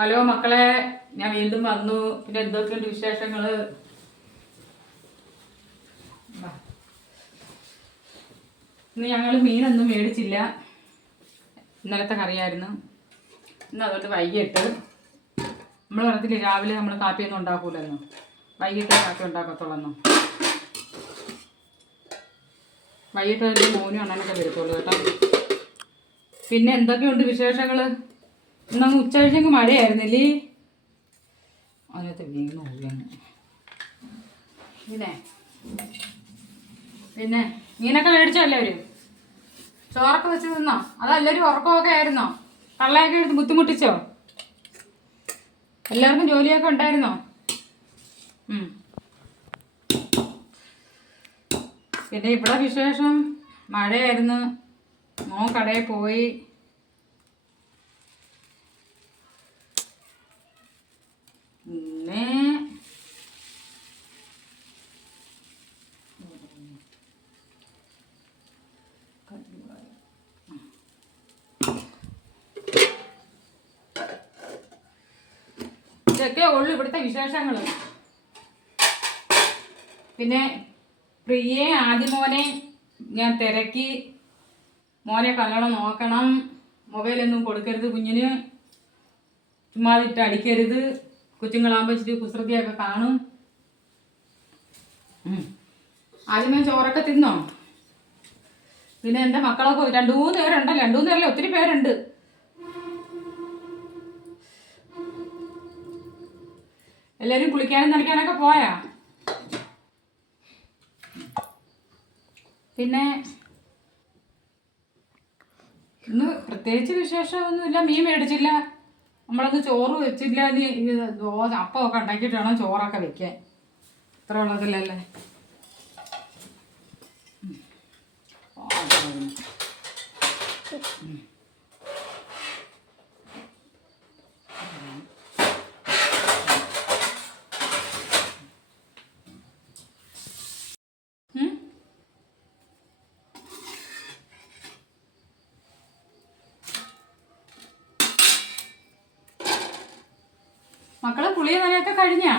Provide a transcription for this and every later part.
Hello മക്കളെ, ഞാൻ വീണ്ടും വന്നു. പിന്നെ എന്തൊക്കെയുണ്ട് വിശേഷങ്ങള്? ഇന്ന് ഞങ്ങൾ മീനൊന്നും മേടിച്ചില്ല. ഇന്നലത്തെ കറിയായിരുന്നു. ഇന്ന് അതുകൊണ്ട് വൈകിട്ട് നമ്മൾ പറഞ്ഞില്ലേ രാവിലെ നമ്മൾ കാപ്പിയൊന്നും ഉണ്ടാക്കൂലെന്നു, വൈകിട്ട് കാപ്പി ഉണ്ടാക്കത്തുള്ളൂ. വൈകിട്ട് അതിൻ്റെ മോനും അണ്ണനൊക്കെ വരത്തുള്ളൂ കേട്ടോ. പിന്നെ എന്തൊക്കെയുണ്ട് വിശേഷങ്ങൾ? ഇന്നങ്ങ് ഉച്ച കഴിഞ്ഞെങ്കിൽ മഴയായിരുന്നില്ലേ? അതിനകത്ത് വീണു വീണു. പിന്നെ മീനൊക്കെ മേടിച്ചോ എല്ലാവരും? ചോറൊക്കെ വെച്ച് തിന്നോ? അതെല്ലാവരും ഉറക്കമൊക്കെ ആയിരുന്നോ? കള്ളയൊക്കെ എടുത്ത് ബുദ്ധിമുട്ടിച്ചോ? എല്ലാവർക്കും ജോലിയൊക്കെ ഉണ്ടായിരുന്നോ? പിന്നെ ഇവിടെ വിശേഷം മഴയായിരുന്നു. മോൻ കടയിൽ പോയി. പിന്നെ ഇതൊക്കെ ഉള്ളു ഇവിടുത്തെ വിശേഷങ്ങൾ. പിന്നെ പ്രിയെ ആദ്യമോനെ ഞാൻ തിരക്കി. മോനെ കല്യാണം നോക്കണം, മൊബൈലൊന്നും കൊടുക്കരുത് കുഞ്ഞിന്, ചുമ്മാതിട്ട് അടിക്കരുത്, കൊച്ചുങ്ങളാകുമ്പോൾ ഇച്ചിരി കുസൃതിയൊക്കെ കാണും. ആദ്യമേ ചോറൊക്കെ തിന്നോ? പിന്നെ എൻ്റെ മക്കളൊക്കെ 2-3 പേരുണ്ടല്ലോ. 2-3 പേരല്ലേ, ഒത്തിരി പേരുണ്ട്. എല്ലാവരും കുളിക്കാനും നനയ്ക്കാനൊക്കെ പോയാ? പിന്നെ ഇന്ന് പ്രത്യേകിച്ച് വിശേഷമൊന്നുമില്ല. മീൻ മേടിച്ചില്ല, നമ്മളൊന്ന് ചോറ് വെച്ചില്ല. ഇനി അപ്പമൊക്കെ ഉണ്ടാക്കിയിട്ട് വേണം ചോറൊക്കെ വെക്കാൻ. ഇത്ര ഉള്ളതില്ലല്ലേ. മക്കളെ കുളിയ നനയൊക്കെ കഴിഞ്ഞാ?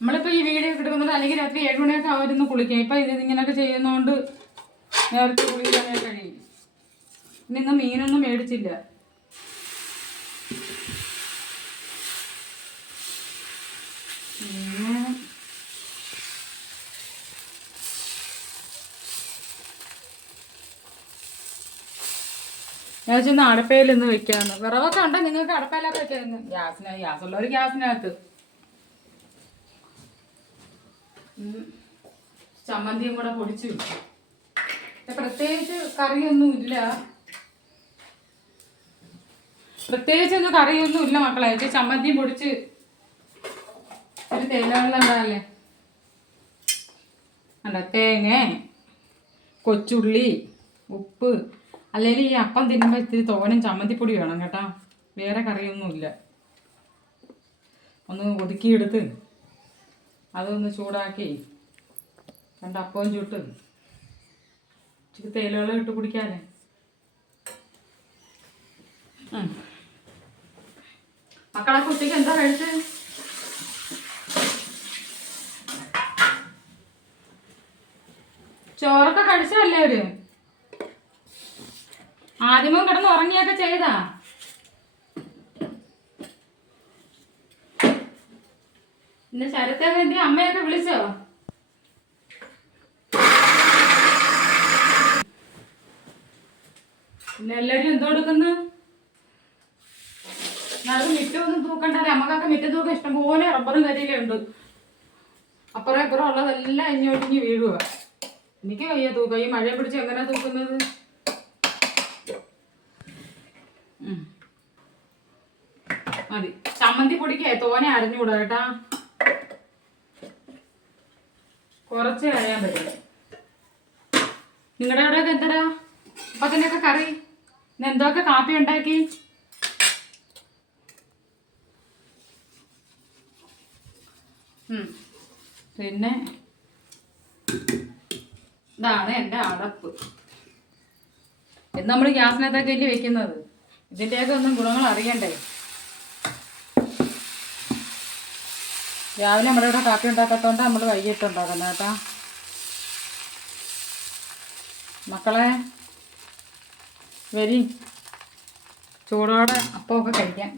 നമ്മളിപ്പോൾ ഈ വീഡിയോ എടുക്കുന്നത് അല്ലെങ്കിൽ രാത്രി 7 മണിയൊക്കെ ആവുമായിരുന്നു കുളിക്കാം. ഇപ്പം ഇതിങ്ങനെയൊക്കെ ചെയ്യുന്നതുകൊണ്ട് നേരത്തെ കുളി നനയൊക്കെ കഴിയും. ഇന്ന് മീനൊന്നും മേടിച്ചില്ല. ഞാൻ ചെന്ന് അടപ്പയിലൊന്ന് വെക്കാന്ന്. വിറവൊക്കെ ഉണ്ടോ നിങ്ങൾക്ക്? അടപ്പയിലൊക്കെ വെക്കാന്ന്. ഗ്യാസുള്ളവർ ഗ്യാസിനകത്ത്. ചമ്മന്തിയും കൂടെ പൊടിച്ചു. പ്രത്യേകിച്ച് കറിയൊന്നും ഇല്ല. പ്രത്യേകിച്ചൊന്നും കറിയൊന്നും ഇല്ല മക്കളെ. ചമ്മന്തിയും പൊടിച്ച് ഒരു തേയിലവെള്ളം ഉണ്ടാകല്ലേ. അല്ല, തേങ്ങ, കൊച്ചുള്ളി, ഉപ്പ്. അല്ലെങ്കിൽ ഈ അപ്പം തിന്നുമ്പോൾ ഇത്തിരി തോനും ചമ്മന്തിപ്പൊടി വേണം കേട്ടോ. വേറെ കറിയൊന്നുമില്ല. ഒന്ന് ഒതുക്കിയെടുത്ത് അതൊന്ന് ചൂടാക്കി 2 അപ്പവും ചുട്ട് ഇച്ചിരി തേയിലവെള്ളം ഇട്ട് കുടിക്കാനേ. മക്കളെ കുട്ടിക്ക് എന്താ കഴിച്ച്? ചോറൊക്കെ കഴിച്ചല്ലേ അവര്? ആദ്യമേ കിടന്ന് ഉറങ്ങിയൊക്കെ ചെയ്താ? പിന്നെ ശരത്തെ വേണ്ടി അമ്മയൊക്കെ വിളിച്ചോ? പിന്നെ എല്ലാവരും എന്തോ എടുക്കുന്നു? അത് മിറ്റമൊന്നും തൂക്കണ്ടല്ലേ. നമുക്കൊക്കെ മിറ്റം തൂക്കം ഇഷ്ടംപോലെ റബ്ബറും കരിയിലുണ്ട്. അപ്പുറം ഇപ്പുറം ഉള്ളതെല്ലാം ഇഞ്ഞൊടിഞ്ഞ് വീഴുക. എനിക്ക് വയ്യ തൂക്കം. ഈ മഴയെ പിടിച്ച് എങ്ങനെയാ തൂക്കുന്നത്? മതി. ചമ്മന്തി പൊടിക്കേ തോനെ അരിഞ്ഞുകൂടാ കേട്ടാ. കുറച്ച് കഴിയാൻ പറ്റും. നിങ്ങളുടെ അവിടെയൊക്കെ എന്തരാ അപ്പത്തിനൊക്കെ കറി? ഇന്ന് എന്തൊക്കെ കാപ്പി ഉണ്ടാക്കി? പിന്നെ ഇതാണ് എൻ്റെ അടപ്പ്. ഇത് നമ്മൾ ഗ്യാസിനകത്തൊക്കെ അല്ലേ വെക്കുന്നത്. ഇതിൻ്റെയൊക്കെ ഒന്നും ഗുണങ്ങൾ അറിയണ്ടേ. രാവിലെ നമ്മളിവിടെ കാപ്പി ഉണ്ടാക്കാത്തതുകൊണ്ട് നമ്മൾ വൈകിട്ട് ഉണ്ടാക്കുന്നത് കേട്ടോ. മക്കളെ വരി, ചൂടോടെ അപ്പമൊക്കെ കഴിക്കാൻ.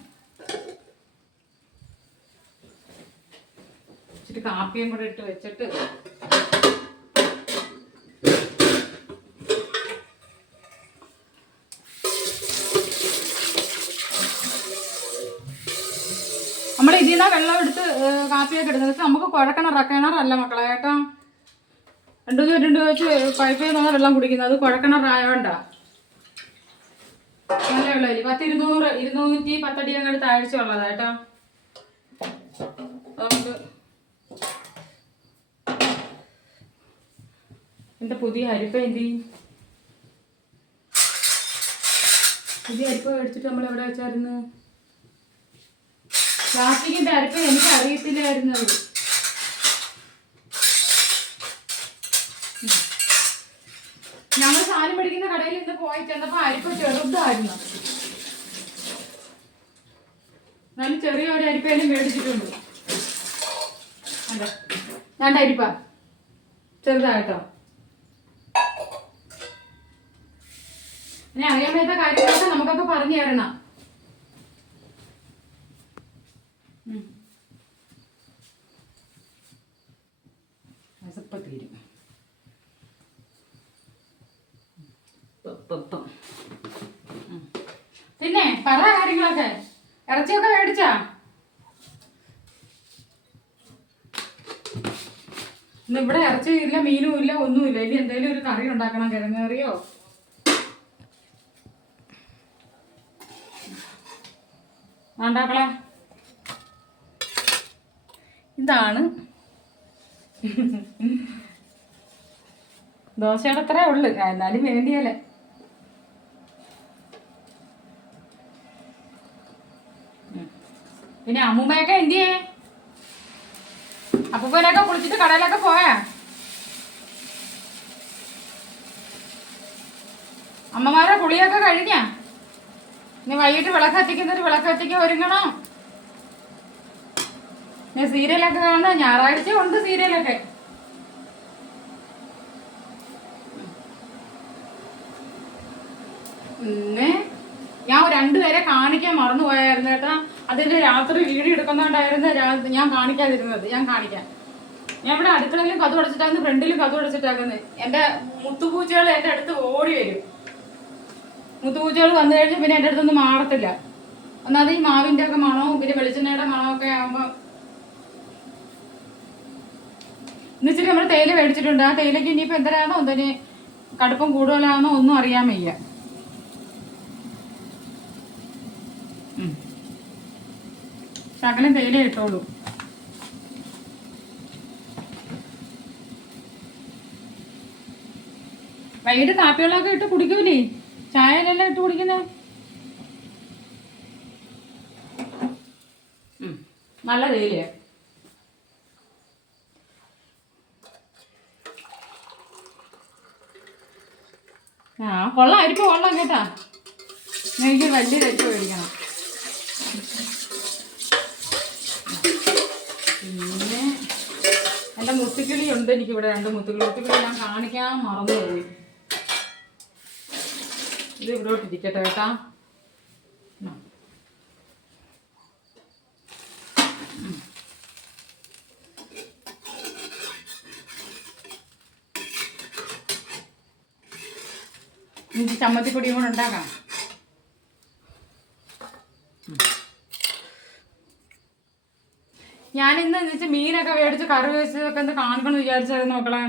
ഇച്ചിരി കാപ്പിയും കൂടെ ഇട്ട് വെച്ചിട്ട് നമ്മൾ ഇതിൽ നിന്നാണ് വെള്ളം എടുത്ത് കാപ്പിയൊക്കെ ഇടുന്നത്. നമുക്ക് കുഴക്കിണറല്ല മക്കളെ കേട്ടോ. 2 രൂപ വെച്ച് പൈപ്പിൽ നിന്നാണ് വെള്ളം കുടിക്കുന്നത്. അത് കുഴക്കിണറായോണ്ടാ. നല്ല വെള്ളമില്ല. 210 അടി അങ്ങോട്ട് താഴ്ച ഉള്ളതാ കേട്ടോ. അതുകൊണ്ട് എൻ്റെ പുതിയ അരിപ്പ പുതിയ അരിപ്പ മേടിച്ചിട്ട് നമ്മൾ എവിടെ വെച്ചായിരുന്നു? പ്ലാസ്റ്റിക്കിൻ്റെ അരിപ്പ എനിക്ക് അറിയത്തില്ലായിരുന്നത്. ഞങ്ങൾ സാധനം മേടിക്കുന്ന കടയിൽ ഇന്ന് പോയി ചെന്നപ്പോൾ അരിപ്പ ചെറുതായിരുന്നു. എന്നാലും ചെറിയൊരു അരിപ്പയിലും മേടിച്ചിട്ടുണ്ട്. അതെ, ഞാൻ അരിപ്പ ചെറുതായിട്ടോ. ഇനി അറിയാൻ പറ്റാത്ത കാര്യങ്ങളൊക്കെ നമുക്കൊക്കെ പറഞ്ഞു തരണം. തീരും. പിന്നെ പറ കാര്യങ്ങളൊക്കെ. ഇറച്ചിയൊക്കെ മേടിച്ചാ? ഇന്ന് ഇവിടെ ഇറച്ചി ഇല്ല, മീനും ഇല്ല, ഒന്നുമില്ല. ഇനി എന്തെങ്കിലും ഒരു കറി ഉണ്ടാക്കണം. കിഴങ്ങ് കറിയോ ഉണ്ടാക്കളെ. ഇതാണ് ദോശയുടെ അത്രേ ഉള്ളു. എന്നാലും വേണ്ടിയല്ലേ. പിന്നെ അമ്മൂമ്മയൊക്കെ എന്തിയേ? അപ്പൂപ്പനൊക്കെ കുളിച്ചിട്ട് കടയിലൊക്കെ പോയാ? അമ്മമാരെ കുളിയൊക്കെ കഴിഞ്ഞാ? ഇനി വൈകിട്ട് വിളക്ക് ഒരുങ്ങണം. ഞാൻ സീരിയലൊക്കെ കാണാം. ഞായറാഴ്ച ഉണ്ട് സീരിയലൊക്കെ. പിന്നെ ഞാൻ 2 പേരെ കാണിക്കാൻ മറന്നുപോയായിരുന്നു കേട്ടാ. അതിൻ്റെ രാത്രി വീഡിയോ എടുക്കുന്നുണ്ടായിരുന്നു. ഞാൻ കാണിക്കാതിരുന്നത്. ഞാൻ കാണിക്കാം. ഞാൻ ഇവിടെ അടുക്കളയിലും കഥ അടച്ചിട്ടായിരുന്നു, ഫ്രണ്ടിലും കഥ അടച്ചിട്ടാക്കുന്നത്. എൻ്റെ മുത്തുപൂച്ചകൾ എൻ്റെ അടുത്ത് ഓടി വരും. മുത്തുപൂച്ചകൾ വന്നു കഴിഞ്ഞാൽ പിന്നെ എൻ്റെ അടുത്തൊന്നും മാറത്തില്ല. ഒന്നാമത് ഈ മാവിൻ്റെ ഒക്കെ മണവും പിന്നെ വെളിച്ചെണ്ണയുടെ മണമൊക്കെ ആകുമ്പോൾ. എന്നുവെച്ചിട്ട് നമ്മൾ തേയില മേടിച്ചിട്ടുണ്ട്. ആ തേയിലയ്ക്ക് ഇനിയിപ്പോൾ എന്തരാണോ എന്തിന് കടുപ്പം കൂടുതലാണോ ഒന്നും അറിയാൻ വയ്യ. ശകലം തേയില ഇട്ടോളൂ. വൈകിട്ട് കാപ്പികളൊക്കെ ഇട്ട് കുടിക്കൂലേ? ചായയിലെല്ലാം ഇട്ട് കുടിക്കുന്നേ. നല്ല തേയിലയാ. കൊള്ളാം. അരിപ്പ് കൊള്ളാം കേട്ടാ. എനിക്ക് വലിയ അരിപ്പ് മേടിക്കണം. പിന്നെ എൻ്റെ മുത്തുക്കിളി ഉണ്ട്. എനിക്കിവിടെ 2 മുത്തുക്കിളി ഞാൻ കാണിക്കാൻ മറന്നുപോയി. ഇത് ഇവിടോട്ട് ഇരിക്കട്ടെ കേട്ടാ. എനിക്ക് ചമ്മന്തിപ്പൊടിയും കൂടെ ഉണ്ടാക്കാം. ഞാനിന്ന് വെച്ചാൽ മീനൊക്കെ മേടിച്ച് കറി വെച്ചതൊക്കെ ഒന്ന് കാണിക്കണം വിചാരിച്ചായിരുന്നു മക്കളെ.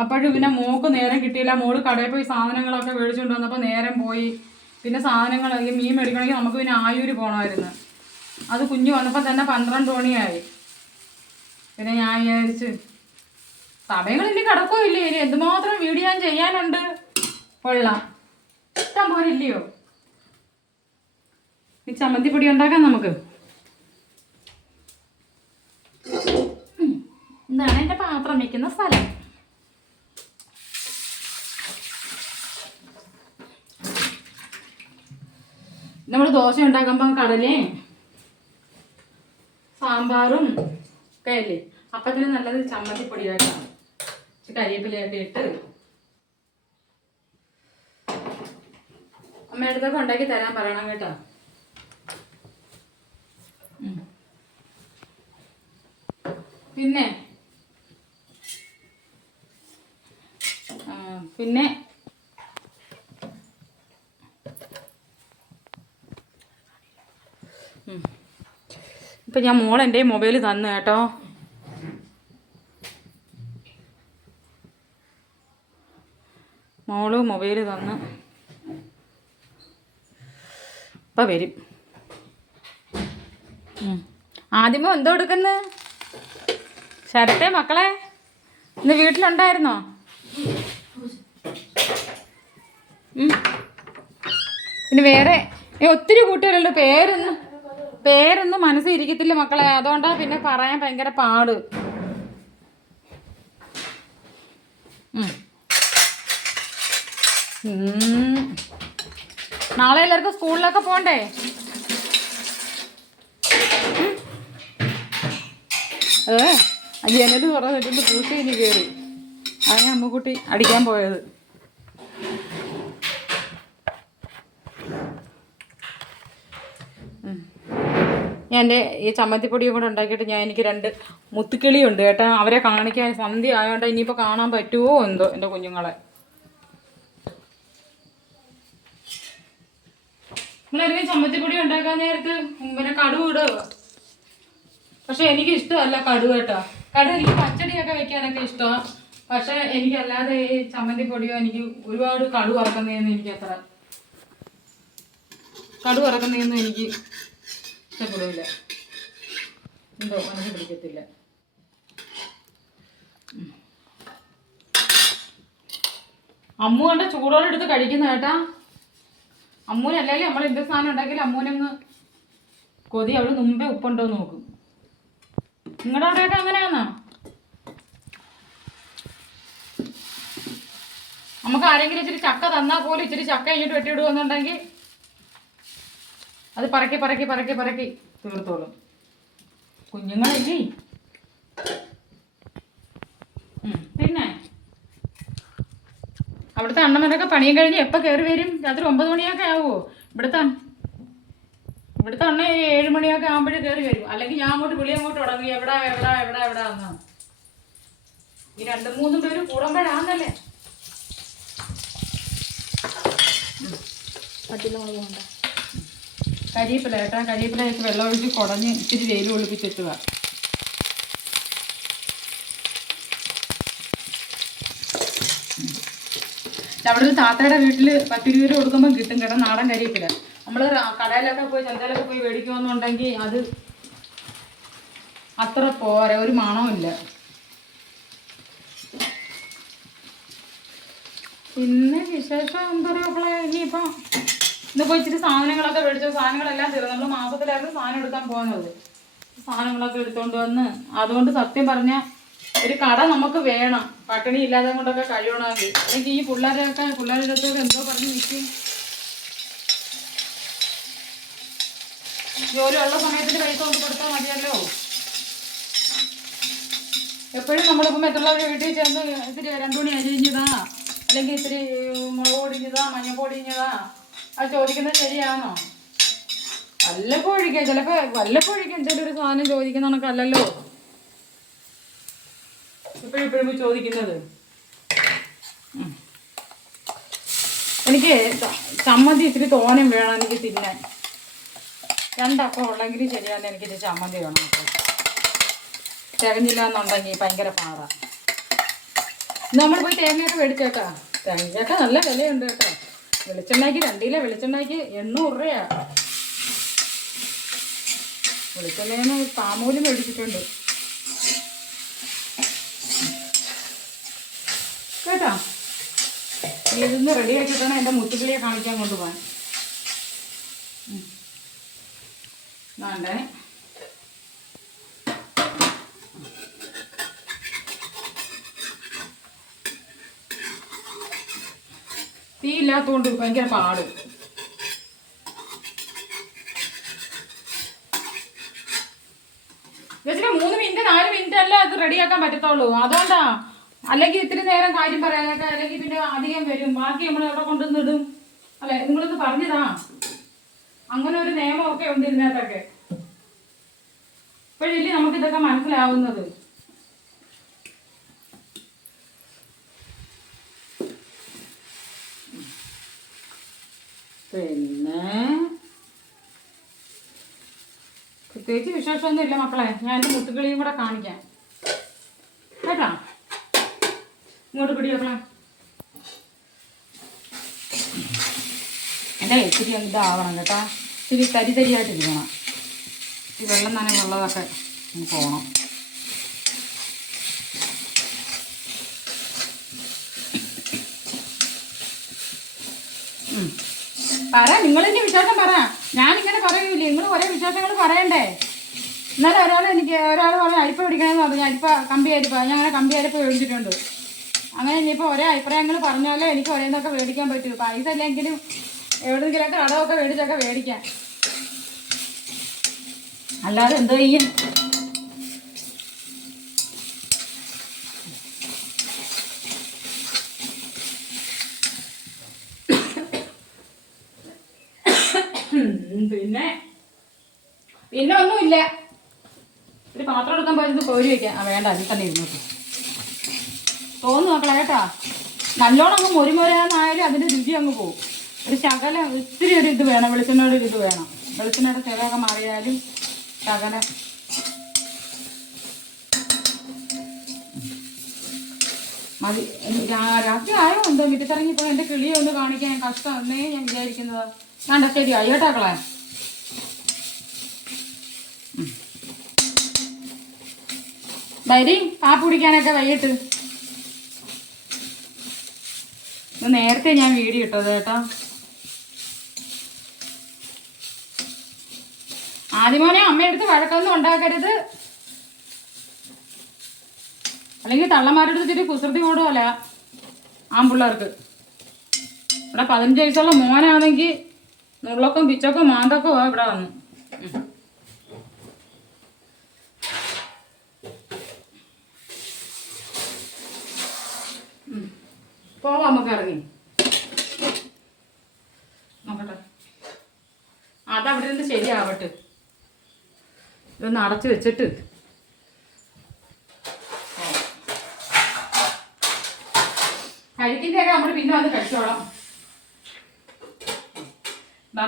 അപ്പോഴും പിന്നെ മോക്ക് നേരം കിട്ടിയില്ല. മോള് കടയിൽ പോയി സാധനങ്ങളൊക്കെ മേടിച്ചുകൊണ്ട് വന്നപ്പോൾ നേരം പോയി. പിന്നെ സാധനങ്ങൾ ഈ മീൻ മേടിക്കണമെങ്കിൽ നമുക്ക് പിന്നെ ആയൂര് പോകണമായിരുന്നു. അത് കുഞ്ഞ് വന്നപ്പോൾ തന്നെ 12 മണിയായി. പിന്നെ ഞാൻ വിചാരിച്ച് സമയങ്ങളില്ല, കിടക്കോ ഇല്ലേ, ഇനി എന്തുമാത്രം വീഡിയോ ഞാൻ ചെയ്യാനുണ്ട്. കൊള്ളാം, ഇഷ്ടം പോലെ ഇല്ലയോ. ഈ ചമ്മന്തിപ്പൊടി ഉണ്ടാക്കാം നമുക്ക്. ഇതാണ് എൻ്റെ പാത്രം വയ്ക്കുന്ന സ്ഥലം. നമ്മൾ ദോശ ഉണ്ടാക്കുമ്പോൾ കടലയും സാമ്പാറും ഒക്കെ അല്ലേ, അപ്പത്തിന് നല്ലത് ചമ്മന്തിപ്പൊടിയായിട്ടാണ്. കരിവേപ്പിലയൊക്കെ ഇട്ട് അമ്മയുടെ അടുത്തൊക്കെ ഉണ്ടാക്കി തരാൻ പറയണം കേട്ടോ. പിന്നെ പിന്നെ ഇപ്പം ഞാൻ എൻ്റെ മൊബൈൽ തന്നു കേട്ടോ. മോള് മൊബൈൽ തന്ന് ഇപ്പം വരും. ആദ്യമോ എന്തോ എടുക്കുന്നു ശരത്തെ മക്കളെ, ഇന്ന് വീട്ടിലുണ്ടായിരുന്നോ? പിന്നെ വേറെ ഒത്തിരി കൂട്ടുകാരുണ്ട്, പേരൊന്നും മനസ്സിൽ ഇരിക്കത്തില്ല മക്കളെ, അതുകൊണ്ടാ പിന്നെ പറയാൻ ഭയങ്കര പാട്. നാളെ എല്ലാവർക്കും സ്കൂളിലൊക്കെ പോണ്ടേ? ജനല് തുറന്നിട്ടുണ്ട്, പൂച്ച ഇനി കയറി. അതിനെ അമ്മക്കുട്ടി അടിക്കാൻ പോയത്. ഞാൻ എൻ്റെ ഈ ചമ്മന്തിപ്പൊടിയും കൂടെ ഉണ്ടാക്കിയിട്ട് എനിക്ക് 2 മുത്തുക്കിളിയുണ്ട് കേട്ടോ. അവരെ കാണിക്കാൻ സന്ധ്യ ആയതുകൊണ്ട് ഇനിയിപ്പോൾ കാണാൻ പറ്റുമോ എന്തോ എൻ്റെ കുഞ്ഞുങ്ങളെ. നിങ്ങളെനിക്ക് ചമ്മന്തിപ്പൊടി ഉണ്ടാക്കാൻ നേരത്ത് പിന്നെ കടുക് ഇടുക. പക്ഷെ എനിക്ക് ഇഷ്ടമല്ല കടുക് കേട്ടോ. കടുക് എനിക്ക് പച്ചടിയൊക്കെ വെക്കാനൊക്കെ ഇഷ്ടമാണ്. പക്ഷെ എനിക്കല്ലാതെ ഈ ചമ്മന്തിപ്പൊടിയോ എനിക്ക് ഒരുപാട് കടുക് വറക്കുന്നതെന്ന് എനിക്ക് അത്ര കടുക് വറക്കുന്നതൊന്നും എനിക്ക് ഇഷ്ടപ്പെടില്ല, എന്തോ മനസ്സിൽ പിടിക്കത്തില്ല. അമ്മു കൊണ്ട് ചൂടോടെ എടുത്ത് കഴിക്കുന്ന കേട്ടാ. അമ്മൂനല്ലെങ്കിൽ നമ്മൾ എന്ത് സാധനം ഉണ്ടാക്കിയാലും അമ്മൂനങ്ങ് കൊതി. അവള് മുമ്പേ ഉപ്പുണ്ടോ നോക്കും. നിങ്ങളുടെ അവിടെയൊക്കെ അങ്ങനെയാണോ? നമുക്ക് ആരെങ്കിലും ഇച്ചിരി ചക്ക തന്നാൽ പോലും ഇച്ചിരി ചക്ക കഴിഞ്ഞിട്ട് വെട്ടിയിടുകയെന്നുണ്ടെങ്കിൽ അത് പറക്കി പറക്കി പറക്കി പറക്കി തീർത്തോളും. കുഞ്ഞുങ്ങളല്ലേ. പിന്നെ അവിടുത്തെ അണ്ണന്മാരൊക്കെ പണിയും കഴിഞ്ഞ് എപ്പോൾ കയറി വരും? രാത്രി 9 മണിയൊക്കെ ആവുമോ? ഇവിടുത്തെ അണ്ണ 7 മണിയൊക്കെ ആകുമ്പോഴേ കയറി വരും. അല്ലെങ്കിൽ ഞാൻ വിളി അങ്ങോട്ട് തുടങ്ങി, എവിടാ എവിടാ എവിടാ എവിടാ എന്നാ. ഈ 2-3 പേര് കൂടുമ്പോഴാന്നല്ലേ. കരിവേപ്പില കേട്ടാ, കരിവേപ്പില വെള്ളം ഒഴിച്ച് കുടഞ്ഞ് ഇച്ചിരി വെയിൽ ഒളിപ്പിച്ചിട്ടുക. അവിടെ ഒരു താത്തയുടെ വീട്ടിൽ 10 രൂപ കൊടുക്കുമ്പോൾ കിട്ടും കേട്ടോ നാടൻ കരിവേപ്പില. നമ്മൾ കടയിലൊക്കെ പോയി ചന്തയിലൊക്കെ പോയി മേടിക്കുമെന്നുണ്ടെങ്കിൽ അത് അത്ര പോരാ, ഒരു മണമില്ല. പിന്നെ വിശേഷം എന്തോ മക്കളെ. ഇനിയിപ്പോൾ ഇന്നിപ്പോൾ ഇച്ചിരി സാധനങ്ങളൊക്കെ മേടിച്ചു. സാധനങ്ങളെല്ലാം തീർന്നു. നമ്മൾ മാസത്തിലായിരുന്നു സാധനം എടുക്കാൻ പോകുന്നത്. സാധനങ്ങളൊക്കെ എടുത്തുകൊണ്ട് വന്ന്, അതുകൊണ്ട് സത്യം പറഞ്ഞാൽ ഒരു കട നമുക്ക് വേണം, പട്ടിണി ഇല്ലാതെ കൊണ്ടൊക്കെ കഴിയണമെങ്കിൽ. അല്ലെങ്കിൽ ഈ പിള്ളേരുടെ അടുത്തൊക്കെ എന്തോ പറഞ്ഞ് നിൽക്കും. ജോലി ഉള്ള സമയത്തിന് പൈസ കൊണ്ട് കൊടുത്താൽ മതിയല്ലോ. എപ്പോഴും നമ്മളിപ്പോൾ മറ്റുള്ളവരുടെ വീട്ടിൽ ചെന്ന് ഇത്തിരി 2 മണി അരിഞ്ഞതാ, അല്ലെങ്കിൽ ഇത്തിരി മുളക് പൊടിഞ്ഞതാ, മഞ്ഞപ്പൊടിഞ്ഞതാ, അത് ചോദിക്കുന്നത് ശരിയാണോ? വല്ലപ്പോഴേക്കും എന്തെങ്കിലും ഒരു സാധനം ചോദിക്കുന്ന കണക്കല്ലല്ലോ ഇപ്പോഴും ചോദിക്കുന്നത്. എനിക്ക് ചമ്മന്തി ഇത്തിരി തോനും വേണം എനിക്ക് തിന്നാൻ. 2 അപ്പം ഉള്ളെങ്കിൽ ശരിയാണ്. എനിക്കിത് ചമ്മന്തി വേണം. തികഞ്ഞില്ല എന്നുണ്ടെങ്കിൽ ഭയങ്കര പാടാണ്. നമ്മൾ പോയി തേങ്ങയൊക്കെ മേടിച്ചേട്ടാ. തേങ്ങയൊക്കെ നല്ല വിലയുണ്ട് കേട്ടോ. വെളിച്ചെണ്ണയ്ക്ക് 2 കിലോ വെളിച്ചെണ്ണയ്ക്ക് 800 രൂപയാണ്. വെളിച്ചെണ്ണയെന്ന് താമൂല് മേടിച്ചിട്ടുണ്ട് കേട്ടോ. ഇതൊന്ന് റെഡി ആക്കിയിട്ടാണ് എൻ്റെ മുത്തുക്കിളിയെ കാണിക്കാൻ കൊണ്ടുപോകാൻ. വേണ്ടേ തീ ഇല്ലാത്തതുകൊണ്ട് ഭയങ്കര പാട്. 3 മിനിറ്റ് 4 മിനിറ്റ് അല്ലേ അത് റെഡിയാക്കാൻ പറ്റത്തുള്ളൂ. അതുകൊണ്ടാ. അല്ലെങ്കിൽ ഇത്തിരി നേരം കാര്യം പറയാനൊക്കെ, അല്ലെങ്കിൽ പിന്നെ അധികം വരും. ബാക്കി നമ്മൾ എവിടെ കൊണ്ടുവന്നിടും അല്ലെ? നിങ്ങളൊന്ന് പറഞ്ഞതാ. അങ്ങനെ ഒരു നിയമമൊക്കെ ഉണ്ട് ഇതിനകത്തൊക്കെ. ഇപ്പോഴില്ലേ നമുക്കിതൊക്കെ മനസ്സിലാവുന്നത്. പിന്നെ പ്രത്യേകിച്ച് വിശേഷമൊന്നും ഇല്ല മക്കളെ. ഞാൻ എൻ്റെ മുത്തുകളിയും കൂടെ കാണിക്കാം കേട്ടാ. ഇങ്ങോട്ട് പിടി മക്കളെ. എൻ്റെ ഇത്തിരി ഇതാവണം കേട്ടാ. ഇത്തിരി തരിതരിയായിട്ടിരിക്കണം. ഈ വെള്ളം നനവുള്ളതൊക്കെ പോകണം. പറ, നിങ്ങളിൻ്റെ വിശേഷം പറ. ഞാനിങ്ങനെ പറയൂലേ, നിങ്ങൾ ഒരേ വിശേഷങ്ങൾ പറയണ്ടേ. എന്നാലും ഒരാൾ പറഞ്ഞ അരിപ്പ പിടിക്കണമെന്ന് പറഞ്ഞു. കമ്പി അരിപ്പ. ഞാൻ അങ്ങനെ കമ്പി അരിപ്പ് മേടിച്ചിട്ടുണ്ട്. അങ്ങനെ ഇനിയിപ്പോൾ ഒരേ അഭിപ്രായങ്ങൾ പറഞ്ഞാലേ എനിക്ക് ഒരേന്നൊക്കെ മേടിക്കാൻ പറ്റൂ. പൈസ ഇല്ലെങ്കിലും എവിടെയെങ്കിലൊക്കെ കടമൊക്കെ മേടിച്ചൊക്കെ മേടിക്കാം. അല്ലാതെ എന്തോ ചെയ്യും. പിന്നെ ഒന്നുമില്ല. ഒരു പാത്രം എടുക്കാൻ പോയത് കോരി വയ്ക്കാം. വേണ്ട, അതിൽ തന്നെ ഇരുന്നോട്ട് തോന്നുന്നു മക്കളെ കേട്ടാ. നല്ലോണം അങ്ങ് മൊരിമൊരാന്നായാലും അതിൻ്റെ രുചി അങ്ങ് പോകും. ഒരു ശകലം ഇത്തിരി ഒരു ഇത് വേണം, വെളിച്ചെണ്ണയുടെ ഒരു ഇത് വേണം. വെളിച്ചെണ്ണയുടെ ചിലതൊക്കെ മാറിയാലും ശകലം. മതി. രാത്രി ആയോ എന്തോ മുറ്റത്തിറങ്ങിയപ്പോൾ എൻ്റെ കിളിയെ ഒന്ന് കാണിക്കാൻ കഷ്ടം എന്നേ ഞാൻ വിചാരിക്കുന്നത്. വേണ്ട, ശരിയായി കേട്ടാക്കളെ. വരി കാപ്പി കുടിക്കാനൊക്കെ വൈകിട്ട്. നേരത്തെ ഞാൻ വീഡിയോ ഇട്ടത് കേട്ടോ. ആദ്യമോനെ അമ്മയെടുത്ത് വഴക്കൊന്നും ഉണ്ടാക്കരുത്. അല്ലെങ്കിൽ തള്ളമാരുടെ അടുത്തിട്ട് കുസൃതി കൂടുമല്ല ആൺപിള്ളേർക്ക്. ഇവിടെ 15 വയസ്സുള്ള മോനാണെങ്കിൽ നുള്ളക്കും പിച്ചക്കും മാന്തക്കും ഇവിടെ വന്നു. പോവാം നമുക്ക് ഇറങ്ങി നോക്കട്ടെ. അതവിടെ നിന്ന് ശരിയാവട്ടെ. ഇതൊന്ന് അടച്ചു വെച്ചിട്ട് കഴിക്കുന്നതൊക്കെ നമ്മൾ പിന്നെ വന്ന് കഴിച്ചോളാം.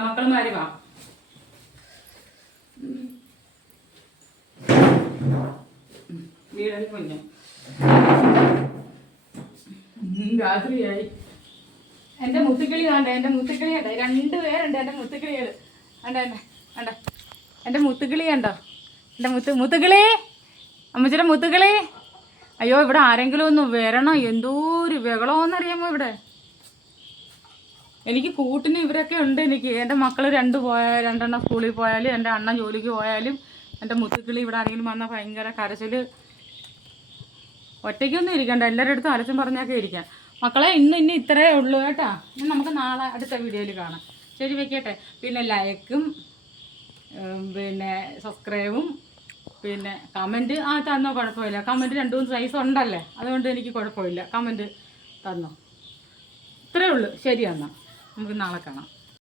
മക്കളമാര് വാ. വീടൽ കുഞ്ഞു രാത്രിയായി. എൻ്റെ മുത്തുക്കിളി കണ്ട, എൻ്റെ മുത്തുക്കിളി കണ്ട. 2 പേരുണ്ട് എൻ്റെ മുത്തുക്കിളികൾ. കണ്ട കണ്ട എൻ്റെ മുത്തുക്കിളി കണ്ടോ? എൻ്റെ മുത്തുക്കിളി, അമ്മച്ചിയുടെ മുത്തുക്കിളി. അയ്യോ, ഇവിടെ ആരെങ്കിലും ഒന്ന് വരണം. എന്തോ ഒരു ബഹളമെന്നറിയാമോ ഇവിടെ. എനിക്ക് കൂട്ടിന് ഇവരൊക്കെ ഉണ്ട്. എൻ്റെ മക്കൾ 2 സ്കൂളിൽ പോയാലും എൻ്റെ അണ്ണൻ ജോലിക്ക് പോയാലും എൻ്റെ മുത്തുക്കിളി ഇവിടെ ആരെങ്കിലും വന്നാൽ ഭയങ്കര കരച്ചിൽ. ഒറ്റയ്ക്കൊന്നും ഇരിക്കണ്ട, എല്ലാവരുടെ അടുത്തും അലച്ചും പറഞ്ഞൊക്കെ ഇരിക്കാം. മക്കളെ ഇന്ന് ഇത്രയേ ഉള്ളൂ കേട്ടോ. ഇനി നമുക്ക് നാളെ അടുത്ത വീഡിയോയിൽ കാണാം. ശരി, വെക്കട്ടെ. പിന്നെ ലൈക്കും പിന്നെ സബ്സ്ക്രൈബും പിന്നെ കമൻറ്റ് തന്നോ, കുഴപ്പമില്ല. കമൻറ്റ് 2-3 സൈസ് ഉണ്ടല്ലേ, അതുകൊണ്ട് എനിക്ക് കുഴപ്പമില്ല. കമൻറ്റ് തന്നോ. ഇത്രയേ ഉള്ളൂ. ശരി, എന്നാൽ നമുക്ക് നാളെ കാണാം.